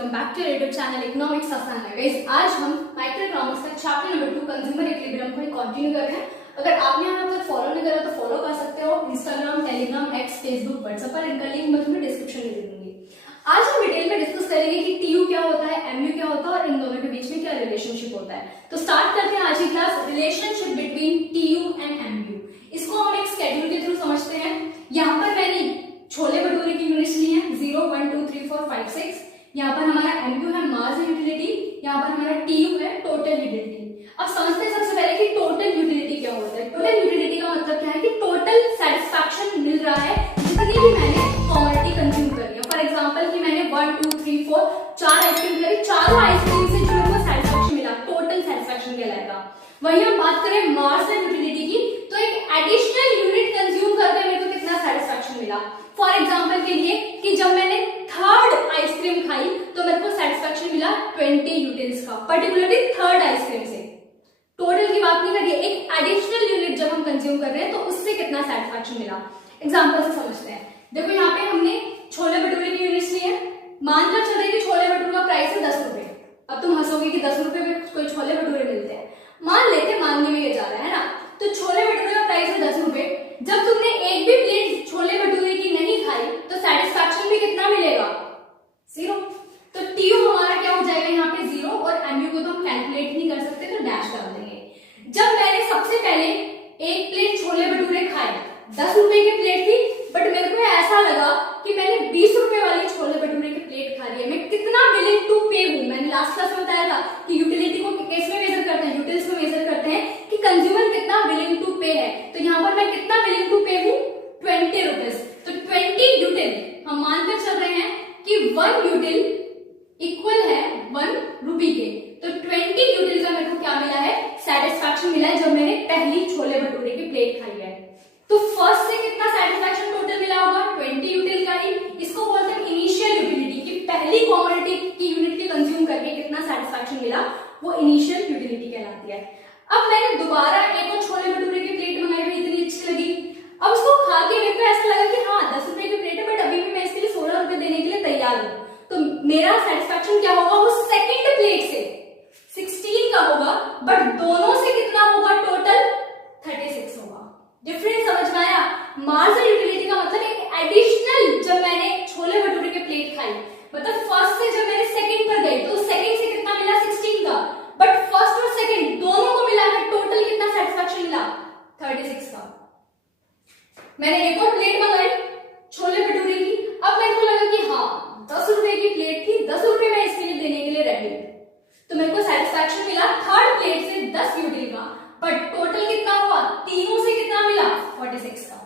Welcome back to YouTube channel economics आसान है। Guys आज हम माइक्रो इकोनॉमिक्स का चैप्टर नंबर 2 कंज्यूमर इक्विलिब्रियम को कंटिन्यू कर रहे हैं। अगर आपने यहाँ तक फॉलो नहीं करा तो फॉलो कर सकते हो Instagram, Telegram, x, Facebook, WhatsApp पर। इनका लिंक मैं तुम्हें डिस्क्रिप्शन में दे दूंगी। आज हम डिटेल में डिस्कस करेंगे कि टीयू क्या होता है, एमयू क्या होता है और इन दोनों के बीच में क्या रिलेशनशिप होता है। तो स्टार्ट करते हैं आज की class, relationship between TU and MU. इसको हम एक स्केड्यूल के थ्रू समझते हैं। यहाँ पर मैंने छोले भटूरे की यूनिट्स ली है 0, 1, 2, 3, 4, 5, 6। यहाँ पर हमारा एमयू है मास यूटिलिटी, यहाँ पर हमारा टीयू है टोटल यूटिलिटी। अब समझते हैं सबसे पहले कि टोटल यूटिलिटी क्या होता है। टोटल यूटिलिटी का मतलब क्या है कि टोटल सेटिस्फैक्शन मिल रहा है जितनी भी मैंने कमोडिटी कंज्यूम करी है। फॉर एग्जांपल कि मैंने 1, 2, 3, 4 4 आइसक्रीम करी, चारों आइसक्रीम से जो मेरे को सेटिस्फैक्शन मिला टोटल सेटिस्फैक्शन कहलाएगा। वहीं हम बात करें मास यूटिलिटी की, तो एक एडिशनल यूनिट कंज्यूम करके मेरे को कितना सेटिस्फैक्शन मिला। फॉर एग्जांपल के लिए कि जब मैंने थर्ड आइसक्रीम खाई तो मेरे को सेटिस्फैक्शन मिला 20 यूटिल्स का, पर्टिकुलरली थर्ड आइसक्रीम से। टोटल की बात नहीं कर रही है, एक एडिशनल यूनिट जब हम कंज्यूम कर रहे हैं तो उससे कितना सेटिस्फैक्शन मिला। एग्जांपल से समझते हैं। देखो यहाँ पे हमने छोले भटूरे की यूनिट्स ली है। मानकर चल रहे कि छोले भटूरे का प्राइस है 10 रुपए। अब तुम हंसोगे कि 10 रुपए में कोई छोले भटूरे मिलते हैं, मान लेते मानने में ये जा रहा है ना। तो छोले भटूरे का प्राइस है 10 रुपए। जब तुमने एक भी प्लेट छोले भटूरे की नहीं खाई तो सेटिस्फैक्शन भी कितना मिलेगा? 0। तो टीयू हमारा क्या हो जाएगा यहाँ पे 0 और एमयू को तो हम कैलकुलेट नहीं कर सकते तो डैश डाल देंगे। जब मैंने सबसे पहले एक प्लेट छोले भटूरे खाए, 10 रुपए की प्लेट थी, बट मेरे को ऐसा लगा कि मैंने 20 रुपए वाली छोले भटूरे की प्लेट खा ली है, मैं कितना विलिंग टू पे हूं। मैंने लास्ट क्लास में बताया था कि यूटिलिटी को किस में मेजर करते हैं, यूटिल्स में मेजर करते हैं कि कंज्यूमर कितना विलिंग टू पे है। तो यहाँ पर मैं कितना विलिंग टू पे हूँ? 20 रुपीज। तो 20 यूटिल हम मानकर चल रहे हैं कि 1 यूटिल इक्वल है 1 रुपी के। तो 20 यूटिल का मेरे को क्या मिला है? सेटिस्फैक्शन मिला है जब मैंने पहली छोले भटूरे की प्लेट खाई है। तो फर्स्ट से कितना सेटिस्फैक्शन टोटल मिला होगा? 20 यूटिल का ही। इसको बोलते हैं इनिशियल यूटिलिटी, कि पहली कमोडिटी की यूनिट की कंज्यूम करके कितना सेटिस्फैक्शन मिला, वो इनिशियल यूटिलिटी कहलाती है। अब मैंने दोबारा एक और छोले भटूरे की प्लेट मंगाई, हुई इतनी अच्छी लगी। अब उसको खा के मेरे को ऐसा लगा कि हाँ 10 रुपए की प्लेट है, बट अभी भी मैं इसके लिए 16 रुपए देने के लिए तैयार हूँ। तो मेरा सेटिस्फैक्शन क्या होगा? वो सेकंड प्लेट से 16 का होगा, बट दोनों से कितना होगा? टोटल 36 होगा। डिफरेंस समझ में आया? मार्जिनल यूटिलिटी का मतलब एक एडिशनल, जब मैंने छोले भटूरे की प्लेट खाई, मतलब फर्स्ट से जब मैंने सेकंड पर गई तो सेकंड से कितना मिला? 16 का, बट फर्स्ट और सेकंड दोनों को मिला है टोटल कितना सेटिस्फैक्शन मिला? 36 का। मैंने एक और प्लेट मंगाई छोले भटूरे की। अब मेरे को लगा कि हाँ 10 रुपए की प्लेट थी, 10 रुपए मैं इसके लिए देने के लिए रेडी हूं। तो मेरे को सेटिस्फैक्शन मिला थर्ड प्लेट से 10 यूटिल का, बट टोटल कितना हुआ? तीनों से कितना मिला? 46 का।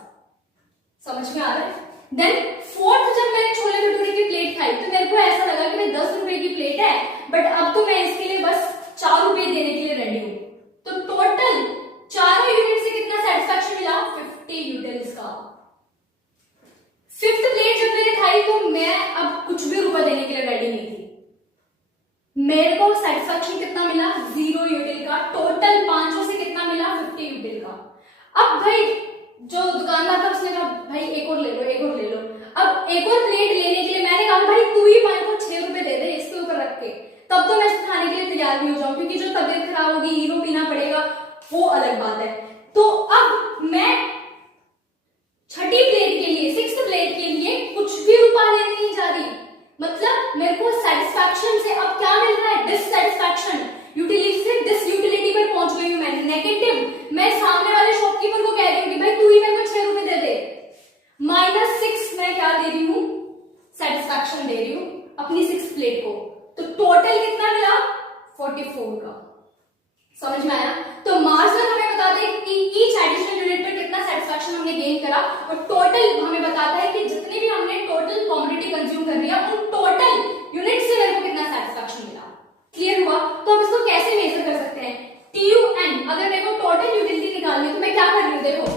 समझ में आ रहा है? देन फोर्थ, जब मैंने छोले भटूरे की प्लेट खाई तो मेरे को ऐसा लगा कि 10 रुपए की प्लेट है, बट अब तो मैं इसके लिए बस 4 रुपए देने के लिए रेडी हूं। तो टोटल चारों यूनिट से कितना सेटिस्फैक्शन मिला? 50 यूटिल्स का। फिफ्थ प्लेट जब मैंने खाई तो मैं अब कुछ भी रुपए देने के लिए रेडी नहीं थी। मेरे को सेटिस्फैक्शन कितना मिला? 0 यूटिल का। टोटल पांचों से कितना मिला? 50 यूटिल का। अब भाई जो दुकानदार था उसने कहा भाई एक और ले लो, एक और ले लो। अब एक और प्लेट लेने के लिए मैंने कहा भाई तू ही मेरे को 6 रुपए दे दे इसके ऊपर रख के, तब तो मैं खाने के लिए तैयार भी हो जाऊं, क्योंकि जो तबीयत खराब होगी, हीरो पीना पड़ेगा, वो अलग बात है। तो अब मैं छठी प्लेट के लिए, सिक्स्थ प्लेट के लिए कुछ भी रुपया लेने नहीं जा रही। मतलब मेरे को सेटिस्फैक्शन से अब क्या मिल रहा है? डिससेटिस्फैक्शन। यूटिलिटी से डिस यूटिलिटी पर पहुंच गई हूं मैं, नेगेटिव। मैं सामने वाले शॉपकीपर को कह रही हूं कि भाई तू ही मेरे को 6 रुपए दे दे। -6 मैं क्या दे रही हूं? सेटिस्फैक्शन दे रही हूं अपनी 6 प्लेट को। तो टोटल कितना मिला? 44 का। समझ में आया? तो मार्जिनल हमें बता दे कि ईच एडिशनल यूनिट पर कितना सेटिस्फैक्शन हमने गेन करा, और टोटल हमें बताता है कि जितनी भी हमने टोटल कमोडिटी कंज्यूम कर लिया उन टोटल यूनिट से मेरे को कितना सेटिस्फैक्शन मिला। क्लियर हुआ? तो हम इसको कैसे मेजर कर सकते हैं? टीयू एन, अगर मेरे को टोटल यूटिलिटी निकालनी है तो मैं क्या कर रही हूँ? देखो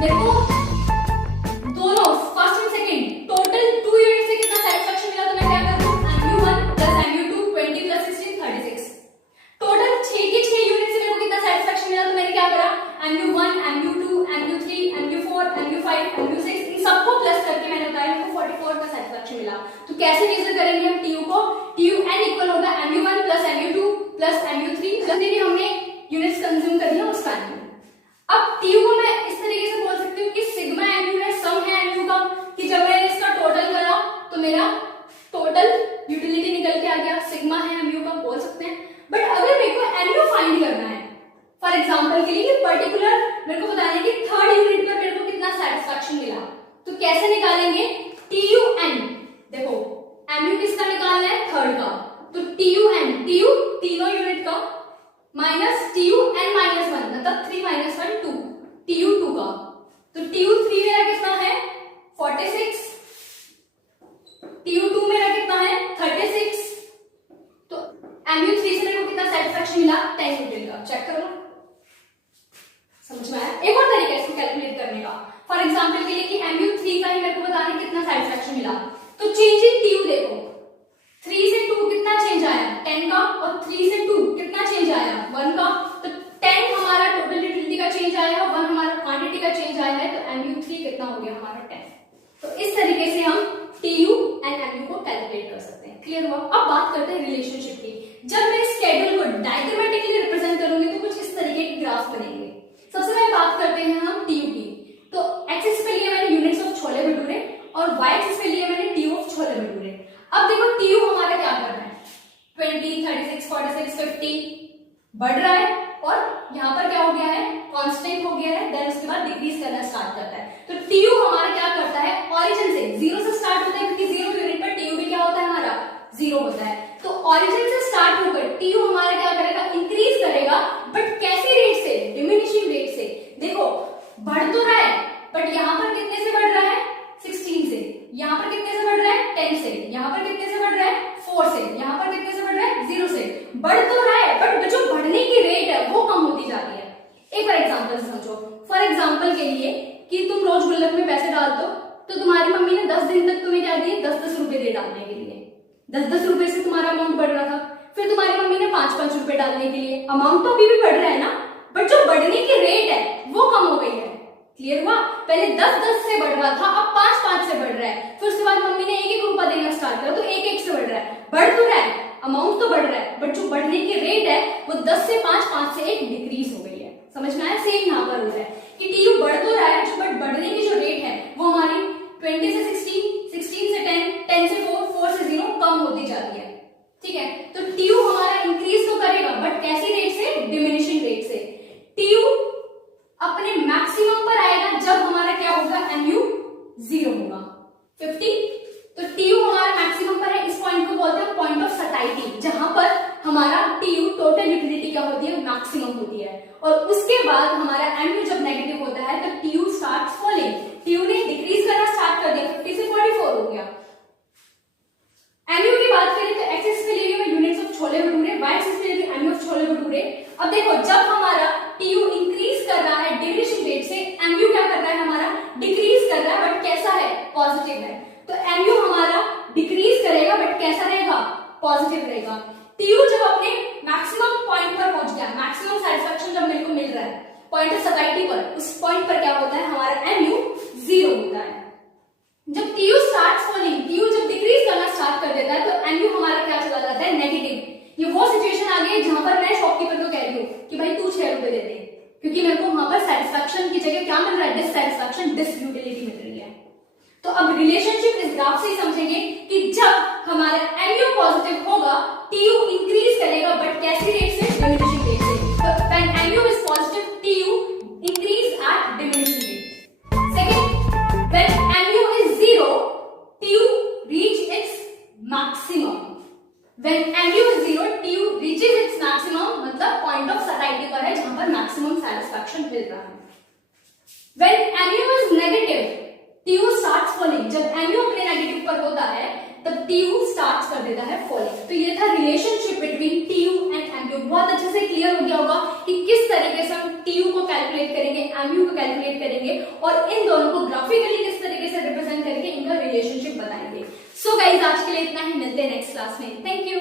मेरे को दोनों first and second total 2 unit से कितना सेटिस्फैक्शन मिला, तो मैं क्या कर रही हूँ? MU1 + MU2 20 + 16 36। टोटल 6 के 6 यूनिट से मेरे को कितना सेटिस्फैक्शन मिला, तो मैंने क्या करा? MU1 MU2 MU3 MU4 MU5 MU6 इन सबको प्लस करके मैंने बताया मेरे को 44 का सेटिस्फैक्शन मिला। तो कैसे मेजर करेंगे हम टीयू को? टीयू एन इक्वल होगा mu1 plus mu2 plus mu3 plus भी हमने यूनिट्स कंज्यूम कर लिया उसका mu। अब टीयू को मैं इस तरीके से बोल सकती हूँ कि सिग्मा mu है, सम है mu का, कि जब मैंने इसका टोटल करा तो मेरा टोटल यूटिलिटी निकल के आ गया, सिग्मा है mu का बोल सकते हैं। बट अगर मेरे को mu फाइंड करना है फॉर एग्जांपल के लिए, पर्टिकुलर मेरे को बताना है कि थर्ड यूनिट पर मेरे को कितना सेटिस्फैक्शन मिला, तो कैसे निकालेंगे? टीयू एन, देखो mu किसका निकालना है? थर्ड का, तो टीयू एन, टीयू तीनों यूनिट का माइनस टीयू एन माइनस 1 मतलब 3 माइनस 1 2, टीयू 2 का, तो टीयू 3 मेरा कितना है? 46, टीयू 2 मेरा कितना है? 36, तो mu3 से मेरे को कितना सेटिस्फैक्शन मिला? 10 न्यूटन का। चेक कर लो, समझ में आया? एक और तरीका है इसको कैलकुलेट करने का, फॉर एग्जांपल के लिए कि mu3 का ही मेरे को बताना है कितना सेटिस्फैक्शन मिला, तो चेंज इन टीयू देखो, 3 से 2 कितना चेंज आया? 10 का, और 3 से 2 कितना चेंज आया? 1 का, तो 10 हमारा टोटल यूटिलिटी का चेंज आया, 1 हमारा क्वांटिटी का चेंज आया है, तो mu3 कितना हो गया हमारा? 10। तो इस तरीके से हम टीयू एंड mu को कैलकुलेट कर सकते हैं। क्लियर हुआ? अब बात करते हैं रिलेशनशिप की। जब मैं स्केड्यूल को डायग्रामेटिकली रिप्रेजेंट करूंगी तो कुछ इस तरीके के ग्राफ बनेंगे। सबसे पहले बात करते हैं हम टीयू की, तो एक्स एक्सिस पे लिया मैंने यूनिट्स ऑफ छोले भटूरे और वाई एक्सिस पे लिया मैंने टी ऑफ छोले भटूरे। अब देखो टीयू हमारा क्या कर रहा है? 20, 36, 46, 50 बढ़ रहा है, और यहाँ पर क्या हो गया है? कांस्टेंट हो गया है, देन उसके बाद डिक्रीज करना स्टार्ट करता है। तो टीयू हमारा क्या करता है? ओरिजिन से 0 से स्टार्ट होता है, क्योंकि 0 यूनिट पर टीयू भी क्या होता है? हमारा 0 होता है। तो ओरिजिन से स्टार्ट होकर टीयू हमारा क्या करेगा? इंक्रीज करेगा, बट कैसे रेट से? डिमिनिशिंग रेट से। देखो बढ़ तो रहा है, बट यहाँ पर कितने से बढ़ रहा है? 16 से। यहाँ पर कितने से बढ़ रहा है? 10 से। यहाँ पर कितने से बढ़ रहा है? 4 से। यहाँ पर कितने से बढ़ रहा है? 0 से। बढ़ तो रहा है, बट जो बढ़ने की रेट है वो कम होती जा रही है। एक बार एग्जांपल समझो, फॉर एग्जांपल के लिए कि तुम रोज गुल्लक में पैसे डाल दो, तो तुम्हारी मम्मी ने 10 दिन तक तुम्हें क्या दिए? 10-10 रुपए दे डालने के लिए। 10-10 रुपए से तुम्हारा अमाउंट बढ़ रहा था, फिर तुम्हारी मम्मी ने 5-5 रुपए डालने के लिए। अमाउंट तो अभी भी बढ़ रहा है ना, बट जो बढ़ने की रेट है वो कम हो गई है। क्लियर हुआ? पहले 10-10 से बढ़ रहा था, अब 5-5 से बढ़ रहा है। फिर उसके बाद मम्मी ने 1-1 रुपया देना स्टार्ट किया, तो 1-1 से बढ़ रहा है। बढ़ तो रहा है, अमाउंट तो बढ़ रहा है, बट जो बढ़ने की रेट है वो 10 से 5, 5 से 1 डिक्रीज हो गई है। समझ में आया? सेम यहाँ पर हो रहा है कि टीयू बढ़ तो रहा है, बट बढ़ने की जो रेट है वो हमारी 20 से 16, 16 से 10, 10 से 4, 4 से 0 कम होती जाती है। ठीक है, तो टीयू हमारा इंक्रीज तो करेगा, बट कैसी रेट से? डिमिनिशिंग रेट से। टीयू अपने मैक्सिमम पर आएगा जब हमारा क्या होगा? mu 0 होगा। 50, तो टीयू हमारा मैक्सिमम पर है, इस पॉइंट को बोलते हैं पॉइंट ऑफ सटाइटी, जहां पर हमारा टीयू टोटल यूटिलिटी क्या होती है? मैक्सिमम होती है। और उसके बाद हमारा mu जब नेगेटिव होता है तो टीयू स्टार्ट्स फॉलिंग, टीयू ने डिक्रीज करना स्टार्ट कर दिया, 50 से 44 हो गया। mu की बात करें तो एक्स एक्सिस पे ले रही हूं units of chole bhature, Y axis पे ले रही हूं mu ऑफ छोले भटूरे। अब देखो जब हमारा टीयू इंक्रीज कर रहा है डिमिनिशिंग रेट से, mu क्या कर रहा है? हमारा डिक्रीज कर रहा है, बट कैसा है? पॉजिटिव है। तो mu हमारा डिक्रीज करेगा, बट कैसा रहेगा? पॉजिटिव रहेगा। टीयू जब अपने मैक्सिमम पॉइंट पर पहुंच गया, मैक्सिमम सेटिस्फैक्शन जब मेरे को मिल रहा है पॉइंट ऑफ सटाइटी पर, उस पॉइंट पर क्या होता है? हमारा mu 0 होता है। जब टीयू स्टार्ट्स फॉलिंग, टीयू जब डिक्रीज करना स्टार्ट कर देता है तो mu हमारा क्या चला जाता है? नेगेटिव। ये वो सिचुएशन आ गई जहां पर मैं शॉपकीपर को कह रही हूँ कि भाई तू 6 रुपए दे दे, क्योंकि मेरे को वहां पर सेटिस्फैक्शन की जगह क्या मिल रहा है? डिससेटिस्फैक्शन, डिसयूटिलिटी मिल रही है। तो अब रिलेशनशिप इस ग्राफ से ही समझेंगे कि जब हमारा mu पॉजिटिव होगा, टीयू इंक्रीज करेगा, बट कैसी रेट से? डिमिनिशिंग रेट से। तो when mu is positive, TU increase at diminishing rate. Second, when mu is 0, TU reach its maximum. When mu is 0, TU reaches its maximum, मतलब point of satiety पर है जहां पर maximum satisfaction मिल रहा है। When mu is negative, TU starts falling। जब mu अपने negative पर होता है तब TU starts कर देता है falling। तो ये था relationship between TU and mu। बहुत अच्छे से क्लियर हो गया होगा कि किस तरीके से हम TU को कैलकुलेट करेंगे, mu को कैलकुलेट करेंगे, और इन दोनों को ग्राफिकली किस तरीके से रिप्रेजेंट करके इनका रिलेशनशिप बताएंगे। सो गाइस आज के लिए इतना ही, मिलते हैं नेक्स्ट क्लास में। Thank you.